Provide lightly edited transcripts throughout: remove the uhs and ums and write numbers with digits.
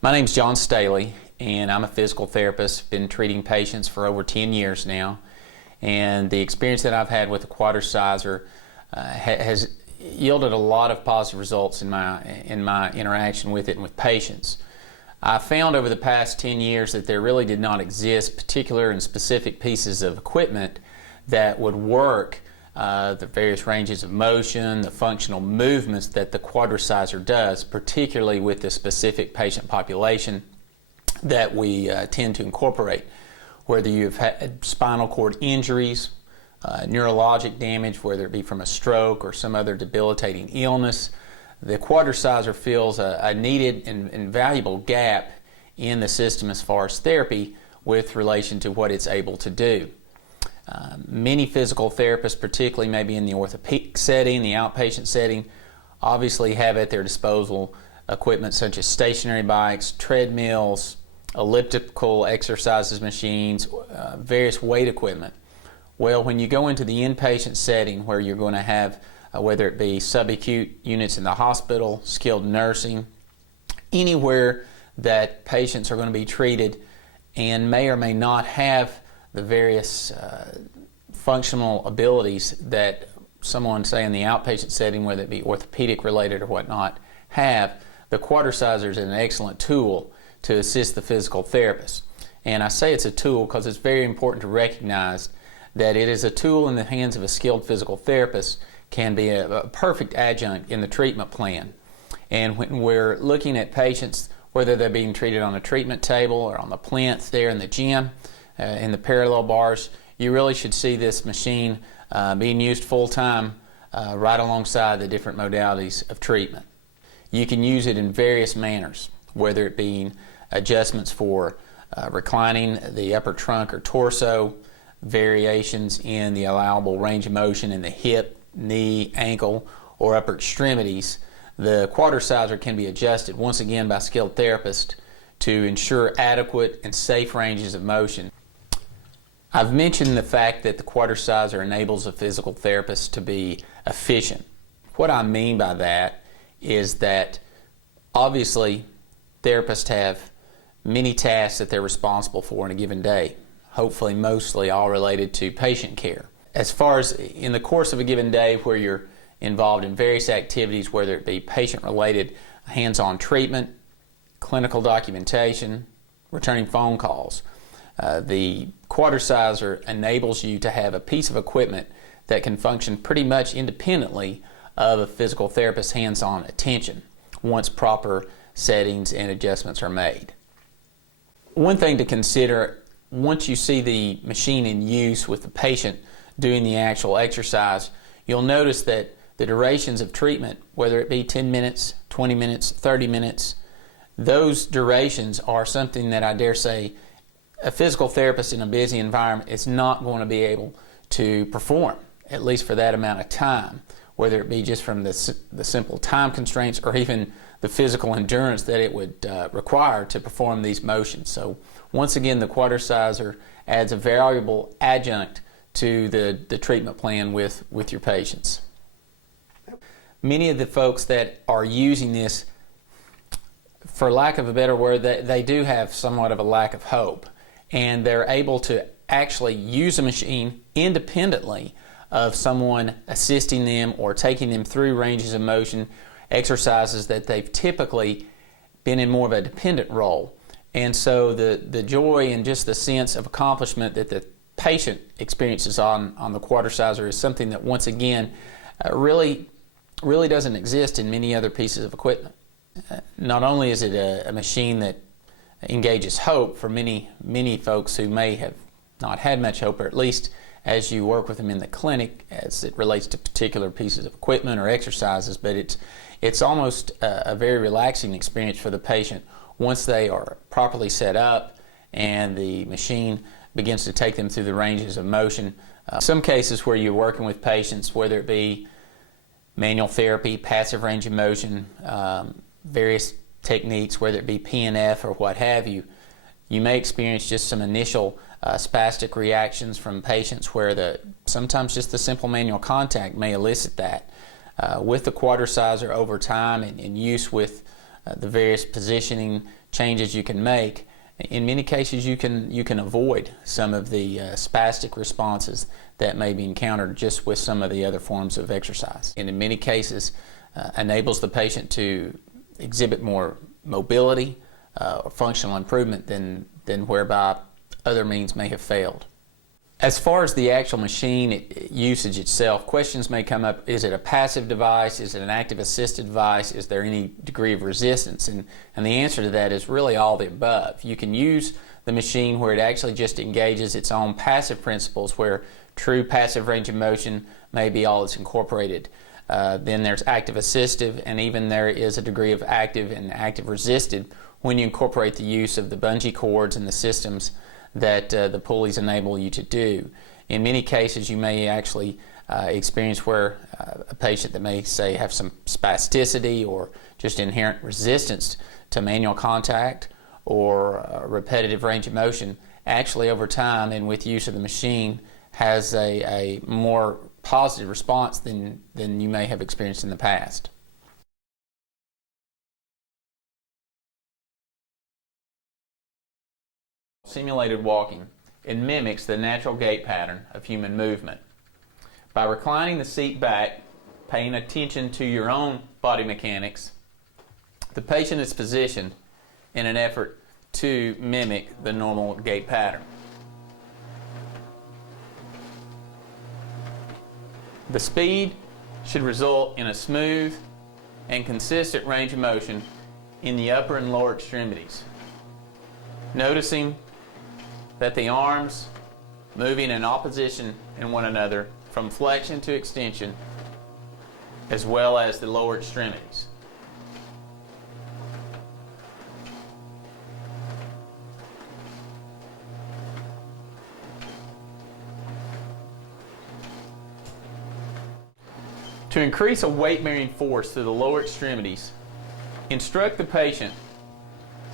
My name's John Staley, and I'm a physical therapist. Been treating patients for over 10 years now, and the experience that I've had with the Quadriciser has yielded a lot of positive results in my interaction with it and with patients. I found over the past 10 years that there really did not exist particular and specific pieces of equipment that would work the various ranges of motion, the functional movements that the Quadriciser does, particularly with the specific patient population that we tend to incorporate. Whether you've had spinal cord injuries, neurologic damage, whether it be from a stroke or some other debilitating illness, the Quadriciser fills a needed and valuable gap in the system as far as therapy with relation to what it's able to do. Many physical therapists, particularly maybe in the orthopedic setting, the outpatient setting, obviously have at their disposal equipment such as stationary bikes, treadmills, elliptical exercises machines, various weight equipment. Well, when you go into the inpatient setting where you're going to have whether it be subacute units in the hospital, skilled nursing, anywhere that patients are going to be treated and may or may not have the various functional abilities that someone, say in the outpatient setting, whether it be orthopedic related or whatnot, have, the Quadriciser is an excellent tool to assist the physical therapist. And I say it's a tool because it's very important to recognize that it is a tool in the hands of a skilled physical therapist can be a perfect adjunct in the treatment plan. And when we're looking at patients, whether they're being treated on a treatment table or on the plinth there in the gym, in the parallel bars, you really should see this machine being used full-time right alongside the different modalities of treatment. You can use it in various manners, whether it being adjustments for reclining the upper trunk or torso, variations in the allowable range of motion in the hip, knee, ankle, or upper extremities. The Quadriciser can be adjusted once again by skilled therapists to ensure adequate and safe ranges of motion. I've mentioned the fact that the Quadriciser enables a physical therapist to be efficient. What I mean by that is that obviously therapists have many tasks that they're responsible for in a given day, hopefully mostly all related to patient care. As far as in the course of a given day where you're involved in various activities, whether it be patient-related hands-on treatment, clinical documentation, returning phone calls, the Quadriciser enables you to have a piece of equipment that can function pretty much independently of a physical therapist's hands-on attention once proper settings and adjustments are made. One thing to consider, once you see the machine in use with the patient doing the actual exercise, you'll notice that the durations of treatment, whether it be 10 minutes, 20 minutes, 30 minutes, those durations are something that I dare say a physical therapist in a busy environment is not going to be able to perform, at least for that amount of time, whether it be just from the simple time constraints or even the physical endurance that it would require to perform these motions. So once again, the Quadriciser adds a valuable adjunct to the treatment plan with your patients. Many of the folks that are using this, for lack of a better word, they do have somewhat of a lack of hope, and they're able to actually use a machine independently of someone assisting them or taking them through ranges of motion, exercises that they've typically been in more of a dependent role. And so the joy and just the sense of accomplishment that the patient experiences on the Quadriciser is something that once again really doesn't exist in many other pieces of equipment. Not only is it a machine that engages hope for many folks who may have not had much hope, or at least as you work with them in the clinic as it relates to particular pieces of equipment or exercises, but it's almost a very relaxing experience for the patient once they are properly set up and the machine begins to take them through the ranges of motion. Some cases where you're working with patients, whether it be manual therapy, passive range of motion, various techniques, whether it be PNF or what have you, you may experience just some initial spastic reactions from patients where sometimes just the simple manual contact may elicit that. With the Quadriciser over time and use with the various positioning changes you can make, in many cases you can avoid some of the spastic responses that may be encountered just with some of the other forms of exercise. And in many cases enables the patient to exhibit more mobility or functional improvement than whereby other means may have failed. As far as the actual machine usage itself, questions may come up: is it a passive device? Is it an active assisted device? Is there any degree of resistance? And the answer to that is really all the above. You can use the machine where it actually just engages its own passive principles, where true passive range of motion may be all that's incorporated. Then there's active assistive, and even there is a degree of active and active resisted when you incorporate the use of the bungee cords and the systems that the pulleys enable you to do. In many cases, you may actually experience where a patient that may, say, have some spasticity or just inherent resistance to manual contact or repetitive range of motion, actually over time and with use of the machine has a more positive response than you may have experienced in the past. Simulated walking. It mimics the natural gait pattern of human movement. By reclining the seat back, paying attention to your own body mechanics, the patient is positioned in an effort to mimic the normal gait pattern. The speed should result in a smooth and consistent range of motion in the upper and lower extremities, noticing that the arms moving in opposition in one another from flexion to extension, as well as the lower extremities. To increase a weight-bearing force to the lower extremities, instruct the patient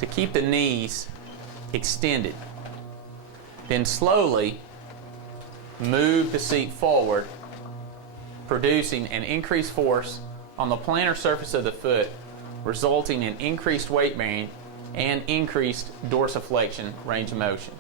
to keep the knees extended. Then slowly move the seat forward, producing an increased force on the plantar surface of the foot, resulting in increased weight bearing and increased dorsiflexion range of motion.